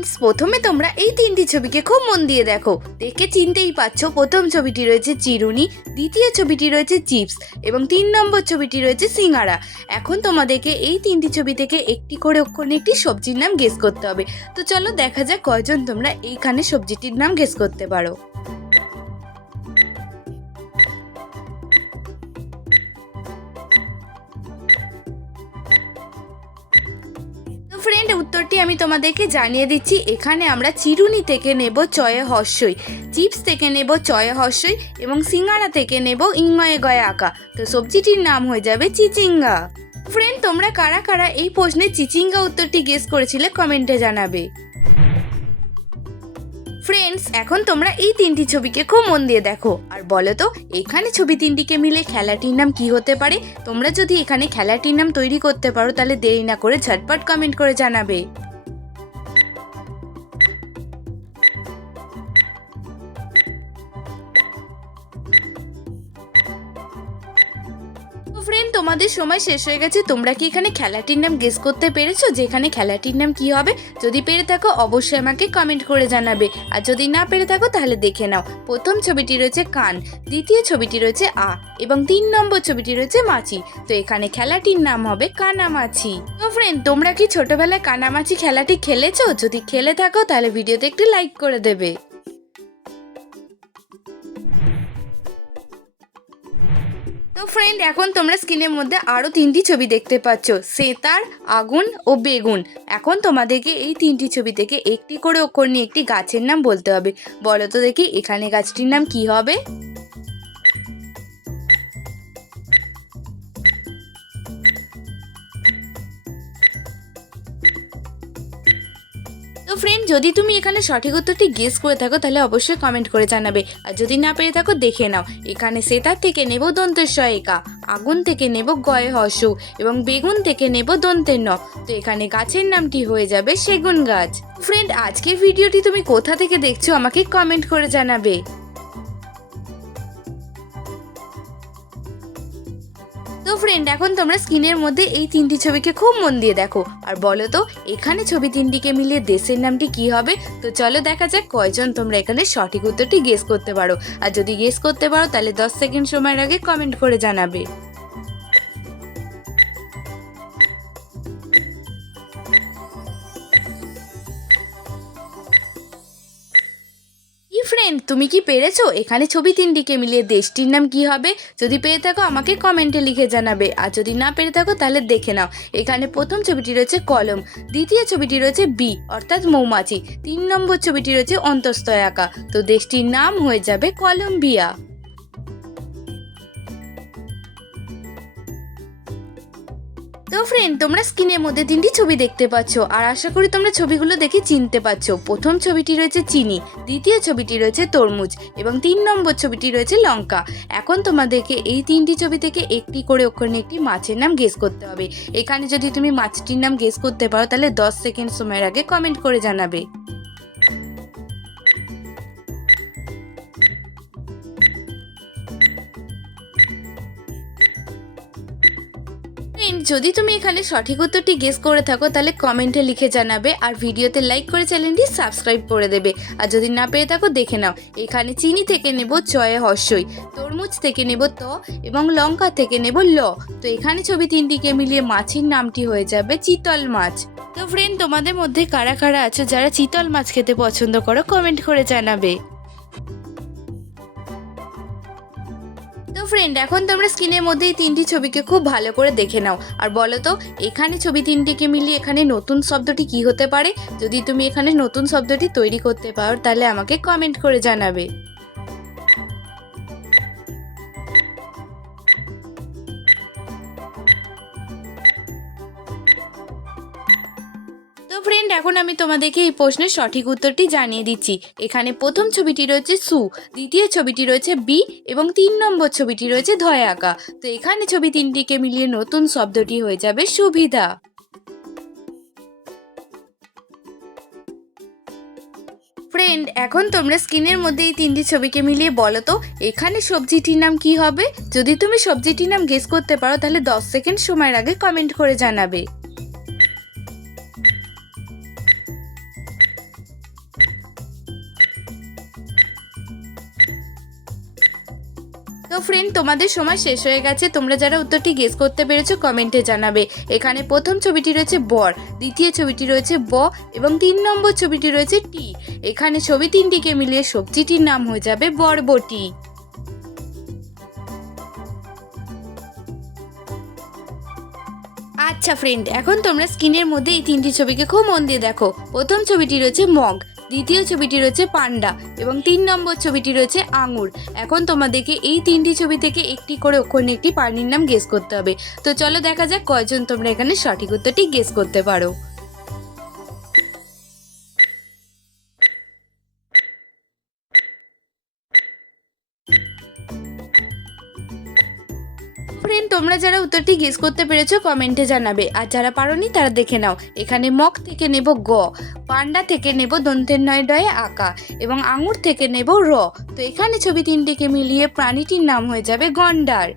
Friends, প্রথমে তোমরা এই তিনটি ছবিকে খুব মন দিয়ে দেখো। দেখে চিনতেই পারছো, প্রথম ছবিটি রয়েছে চিরুনি, দ্বিতীয় ছবিটি রয়েছে চিপস এবং 3 নম্বর ছবিটি রয়েছে সিঙ্গারা। এখন তোমাদেরকে এই তিনটি ছবি থেকে একটি করে অক্ষর নিয়ে একটি সবজির নাম গেস করতে হবে। তো চলো দেখা যাক কয়জন তোমরা এইখানে সবজিটির নাম গেস করতে পারো। ফ্রেন্ড, উত্তরটি আমি তোমাদেরকে জানিয়ে দিচ্ছি। এখানে আমরা চিরুনি থেকে নেব চয়ে হর্ষই, চিপস থেকে নেব চয়ে হর্ষই এবং সিঙ্গারা থেকে নেব ইংয়ে গয়ে আঁকা। তো সবজিটির নাম হয়ে যাবে চিচিঙ্গা। ফ্রেন্ড, তোমরা কারা কারা এই প্রশ্নে চিচিঙ্গা উত্তরটি গেস করেছিলে কমেন্টে জানাবে। ফ্রেন্ডস, এখন তোমরা এই তিনটি ছবিকে খুব মন দিয়ে দেখো আর বলো তো এখানে ছবি তিনটিকে মিলে খেলাটির নাম কি হতে পারে। তোমরা যদি এখানে খেলাটির নাম তৈরি করতে পারো তাহলে দেরি না করে ঝটপট কমেন্ট করে জানাবে। ফ্রেন্ড, তোমাদের সময় শেষ হয়ে গেছে। তোমরা কি এখানে খেলাটির নাম গেস করতে পেরেছো যে এখানে খেলাটির নাম কি হবে? যদি পেরে থাকো অবশ্যই আমাকে কমেন্ট করে জানাবে, আর যদি না পেরে থাকো তাহলে দেখে নাও। প্রথম ছবিটি রয়েছে কান, দ্বিতীয় ছবিটি রয়েছে আ এবং 3 নম্বর ছবিটি রয়েছে মাছি। তো এখানে খেলাটির নাম হবে কানামাছি। তো ফ্রেন্ড, তোমরা কি ছোটবেলায় কানামাছি খেলাটি খেলেছো? যদি খেলে থাকো তাহলে ভিডিওতে একটি লাইক করে দেবে। তো ফ্রেন্ড, এখন তোমরা স্ক্রিনের মধ্যে আরও তিনটি ছবি দেখতে পাচ্ছ, সেতার, আগুন ও বেগুন। এখন তোমাদেরকে এই তিনটি ছবি থেকে একটি করে অক্ষর নিয়ে একটি গাছের নাম বলতে হবে। বলো তো দেখি এখানে গাছটির নাম কি হবে? তো ফ্রেন্ড, যদি তুমি এখানে সঠিক উত্তরটি গেস করে থাকো তাহলে অবশ্যই কমেন্ট করে জানাবে, আর যদি না পেরে থাকো দেখে নাও। এখানে সেতার থেকে নেব দন্তের স একা, আগুন থেকে নেব গয়ে হর্ষ এবং বেগুন থেকে নেব দন্তের ন। তো এখানে গাছের নামটি হয়ে যাবে সেগুন গাছ। ফ্রেন্ড, আজকের ভিডিওটি তুমি কোথা থেকে দেখছো আমাকে কমেন্ট করে জানাবে। তো ফ্রেন্ড, এখন তোমরা স্ক্রিনের মধ্যে এই তিনটি ছবিকে খুব মন দিয়ে দেখো আর বলো তো এখানে ছবি তিনটিকে মিলিয়ে দেশের নামটি কি হবে। তো চলো দেখা যাক কয়জন তোমরা এখানে সঠিক উত্তরটি গেস করতে পারো, আর যদি গেস করতে পারো তাহলে 10 সেকেন্ড সময়ের আগে কমেন্ট করে জানাবে। ফ্রেন্ড, তুমি কি পেরেছো? এখানে ছবি তিনটিকে মিলিয়ে দেশটির নাম কি হবে? যদি পেরে থাকো আমাকে কমেন্টে লিখে জানাবে, আর যদি না পেরে থাকো তাহলে দেখে নাও। এখানে প্রথম ছবিটি রয়েছে কলম, দ্বিতীয় ছবিটি রয়েছে বি অর্থাৎ মৌমাছি, 3 নম্বর ছবিটি রয়েছে অন্তঃস্থ আঁকা। তো দেশটির নাম হয়ে যাবে কলম্বিয়া। তো ফ্রেন্ড, তোমরা স্ক্রিনের মধ্যে তিনটি ছবি দেখতে পাচ্ছ আর আশা করি তোমরা ছবিগুলো দেখে চিনতে পারছো। প্রথম ছবিটি রয়েছে চিনি, দ্বিতীয় ছবিটি রয়েছে তরমুজ এবং 3 নম্বর ছবিটি রয়েছে লঙ্কা। এখন তোমাদেরকে এই তিনটি ছবি থেকে একটি করে অক্ষর নিয়ে একটি মাছের নাম গেস করতে হবে। এখানে যদি তুমি মাছটির নাম গেস করতে পারো তাহলে 10 সেকেন্ড সময়ের আগে কমেন্ট করে জানাবে। যদি তুমি এখানে সঠিক উত্তরটি গেস করে থাকো তাহলে কমেন্টে লিখে জানাবে, আর ভিডিওতে লাইক করে চ্যানেলটি সাবস্ক্রাইব করে দেবে, আর যদি না পেরে থাকো দেখে নাও। এখানে চিনি থেকে নেব চয়ে হর্ষই, তরমুজ থেকে নেব ত এবং লঙ্কা থেকে নেব ল। তো এখানে ছবি তিনটিকে মিলিয়ে মাছের নামটি হয়ে যাবে চিতল মাছ। তো ফ্রেন্ড, তোমাদের মধ্যে কারা কারা আছো যারা চিতল মাছ খেতে পছন্দ করো কমেন্ট করে জানাবে। তো ফ্রেন্ড, এখন তোমরা স্ক্রিনের মধ্যে এই তিনটি ছবিকে খুব ভালো করে দেখে নাও আর বলো তো এখানে ছবি তিনটিকে মিলিয়ে এখানে নতুন শব্দটি কি হতে পারে। যদি তুমি এখানে নতুন শব্দটি তৈরি করতে পারো তাহলে আমাকে কমেন্ট করে জানাবে। তো ফ্রেন্ড, এখন আমি তোমাদেরকে এই প্রশ্নের সঠিক উত্তরটি জানিয়ে দিচ্ছি। এখানে প্রথম ছবিটি রয়েছে সু, দ্বিতীয় ছবিটি রয়েছে বি এবং 3 নম্বর ছবিটি রয়েছে ধয় আঁকা। তো এখানে ছবি তিনটিকে মিলিয়ে নতুন শব্দটি হয়ে যাবে সুবিধা। ফ্রেন্ড, এখন তোমরা স্ক্রিনের মধ্যে এই তিনটি ছবিকে মিলিয়ে বলো তো এখানে সবজিটির নাম কি হবে। যদি তুমি সবজিটির নাম গেস করতে পারো তাহলে 10 সেকেন্ড সময়ের আগে কমেন্ট করে জানাবে। ফ্রেন্ড, তোমাদের সময় শেষ হয়ে গেছে। তোমরা যারা উত্তরটি গেস করতে পেরেছো কমেন্টে জানাবে। এখানে প্রথম ছবিটি রয়েছে বর, দ্বিতীয় ছবিটি রয়েছে ব এবং 3 নম্বর ছবিটি রয়েছে টি। এখানে ছবি তিনটিকে মিলিয়ে সবজিটির নাম হয়ে যাবে বরবটি। আচ্ছা ফ্রেন্ড, এখন তোমরা স্ক্রিনের মধ্যে এই তিনটি ছবিকে খুব মন দিয়ে দেখো। প্রথম ছবিটি রয়েছে মগ, দ্বিতীয় ছবিটি রয়েছে পান্ডা এবং 3 নম্বর ছবিটি রয়েছে আঙুর। এখন তোমাদেরকে এই তিনটি ছবি থেকে একটি করে ওখানে একটি প্রাণীর নাম গেস করতে হবে। তো চলো দেখা যাক কয়জন তোমরা এখানে সঠিক উত্তরটি গেস করতে পারো। ফ্রেন্ড, তোমরা যারা উত্তরটি গেস করতে পেরেছো কমেন্টে জানাবে, আর যারা পারোনি তারা দেখে নাও। এখানে মগ থেকে নেব গ, পান্ডা থেকে নেব দন্তের নয় ডয়ে আঁকা এবং আঙুর থেকে নেব র। তো এখানে ছবি তিনটিকে মিলিয়ে প্রাণীটির নাম হয়ে যাবে গন্ডার।